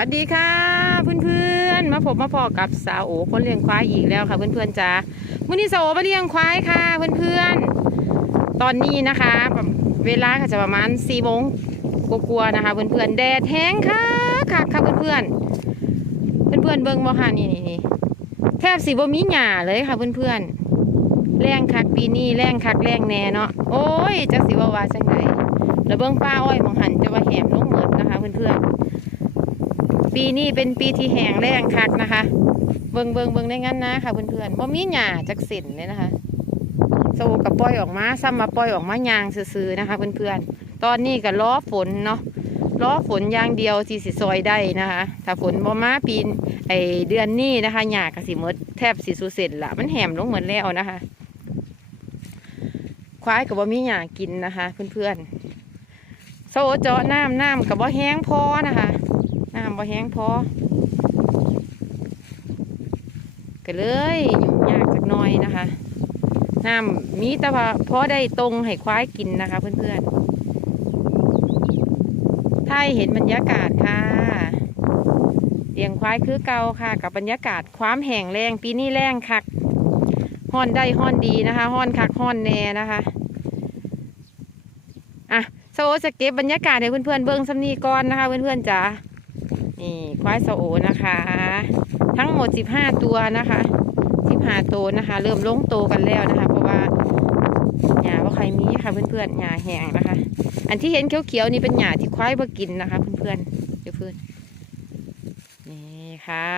วัสดีค่ะเพื่อนๆมาพบมาพอกับสาวโอคนเลี้ยงควายอีกแล้วค่ะ เพื่อนๆจ้าวันนี้สาวโอมาเลี้ยงควายค่ะ เพื่อนๆ ตอนนี้นะคะ เวลาก็จะประมาณสี่โมงกลัวๆนะคะ เพื่อนๆแดดแห้งค่ะค่ะค่ะเพื่อนๆเพื่อนๆเบิ่งบ่ค่ะนี่นี่นี่แทบสิบ่มีหญ้าเลยค่ะ เพื่อนๆแรงคักปีนี้แรงคักแรงแน่เนาะโอ้ยจักสิว่าวาจังไดแล้วเบิ่งป้าอ้อยมองหันจะว่าแหมลงเหมือนนะคะ เพื่อนๆ ปีนี้เป็นปีที่แห้งแล้งคักนะคะ เบิงเบิงเบิงได้งั้นนะค่ะเพื่อนๆว่ามีหญ้าจากส้นเลยนะคะโซกับปล่อยออกมาซ้ำมาปล่อยออกมายางซื่อๆนะคะ เพื่อนๆ ตอนนี้ก็ล้อฝนเนาะล้อฝนอย่างเดียวที่สิซอยได้นะคะ ถ้าฝนบ่มาปีนไอเดือนนี้นะคะหญ้าก็สิมดแทบสิสูเสร็จละมันแหมลงเหมือนแล้วนะคะ ควายกับว่ามีหญ้ากินนะคะ เพื่อนๆโซเจาะน้ำน้ำกับว่าแห้งพอนะคะ บ่แห้งพอก็เลยยุ่งยากจักหน่อยนะคะน้ำมีแต่ว่าพอได้ตรงให้ควายกินนะคะ เพื่อนๆถ้าเห็นบรรยากาศค่ะเลี้ยงควายคือเก่าค่ะ กับบรรยากาศความแห้งแรงปีนี้แรงคักห้อนได้ห้อนดีนะคะห้อนคักห้อนแน่นะคะอะโซจะเก็บบรรยากาศให้เพื่อนๆเบิ้งสำนีก่อนนะคะ เพื่อนๆจ๋า นี่ควายโซโอนะคะ ทั้งหมด 15 ตัวนะคะ15ตัวนะคะ เริ่มลงโตกันแล้วนะคะ เพราะว่าหญ้าว่าใครมีค่ะเพื่อนๆหญ้าแห้งนะคะ อันที่เห็นเขียวๆนี่เป็นหญ้าที่ควายบ่กินนะคะ เพื่อนๆเดี๋ยวเพื่อนนี่ค่ะ